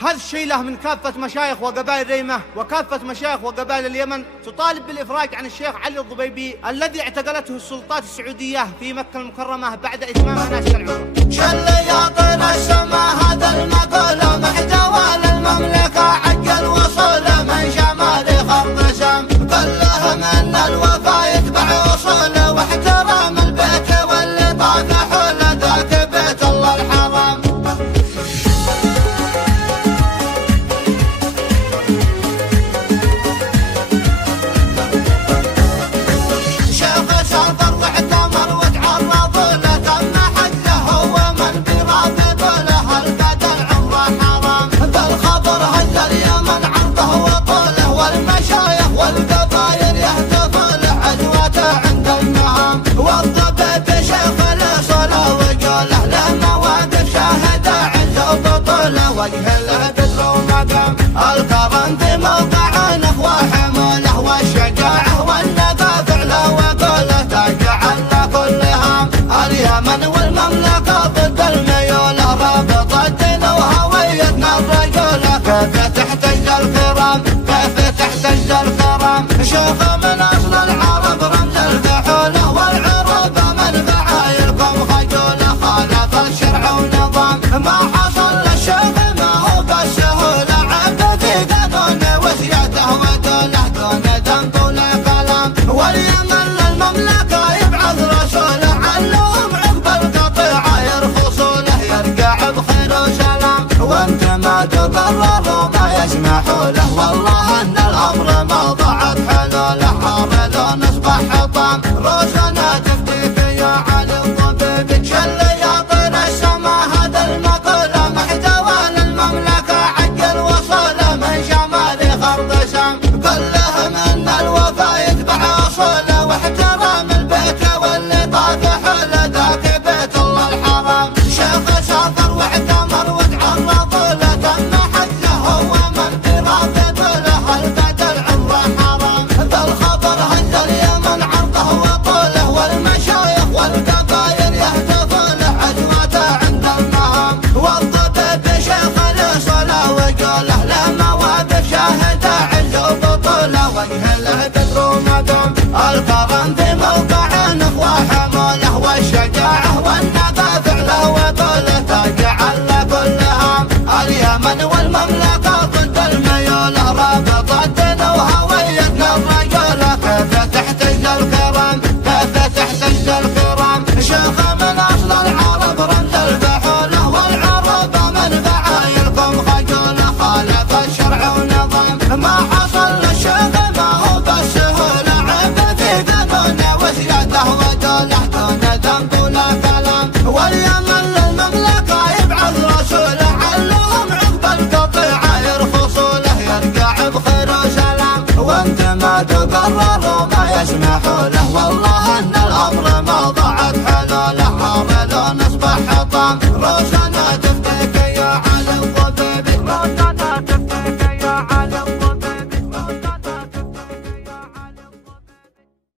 هذا الشيلة من كافة مشايخ وقبائل ريمة وكافة مشايخ وقبائل اليمن تطالب بالإفراج عن الشيخ علي الضبيبي الذي اعتقلته السلطات السعودية في مكة المكرمة بعد إتمام مناسك العمرة. شل يا طير السما هذا المقول محتوى للمملكة عق الوصول من شمال خط شام كله من الوفا يتبع وصوله واحترام البيت واللي طاف حول ذاك بيت الله الحرام. شيخ سافر واعتمر وتعرض له تم حجه هو من برافض له البدل عمره حرام بالخبر هز اليمن عرضه وطوله والمشايخ والقبايل يهتفوا له عزوته عند المهام والضبيب شيخ الصلاة وقوله له مواقف شاهدة عزه وبطوله وجه له بدر ومقام الكرم في موقع نخوة حموله والشجاعة والنقاف له وقوله تجعل كل هام اليمن والمملكة ضد الميول رابط الدين وهويتنا الرجولة كيف تحتج الكرام كيف تحتج الكرام شيخ من أصل العرب رمز الفحولة والعروبة من فعايلكم خجولة خالف الشرع ونظام ما حصل للشيخ ما هو بالسهولة عبد في قانون وسياته ودوله دون ذنب ولا كلام واليمن للمملكة يبعث رسوله علهم عقب القطيعة يرخصوا له يرجع بخير وسلام وانتماد قرروا ما يسمحوا له والله ان الامر ما ضاعت حلوله حامل نصبح حطام روسنا تفتيك يا علي الضبيب شل يا طير السما هذا المقول محتوى للمملكة عق الوصول من شمال خرط شام كله من الوفا يتبع وصوله واحترام البيت واللي طاف حول ذاك بيت الله الحرام. شيخ سافر واعتمر وتعرض له تم حجه هو من برافض له البدل عمره حرام بالخبر هز اليمن عرضه وطوله والمشايخ والقبايل يهتفوا له عزوته عند المهام والضبيب شيخ الصلاة وقوله له مواقف شاهدة عزه وبطوله وجه له بدر ومقام الكرم في موقع نخوة حموله والشجاعة والنقاف له وقوله تجعل كل هام اليمن والمملكة ضد الميول رابط الدين وهويتنا الرجولة كيف تحتج الكرام كيف تحتج الكرام شيخ من أصل العرب رمز الفحولة والعروبة من فعايلكم خجولة خالف الشرع ونظام ما حصل للشيخ ما هو بالسهولة عيب في قانون وسياده ودوله دون ذنب ولا كلام واليمن للمملكة يبعث رسوله علهم عقب القطيعة يرخصوا له يرجع بخير وسلام وانتماد قرروا ما يسمحوا له والله ان الامر ما ضاعت حلوله حامل نصبح حطام روسنا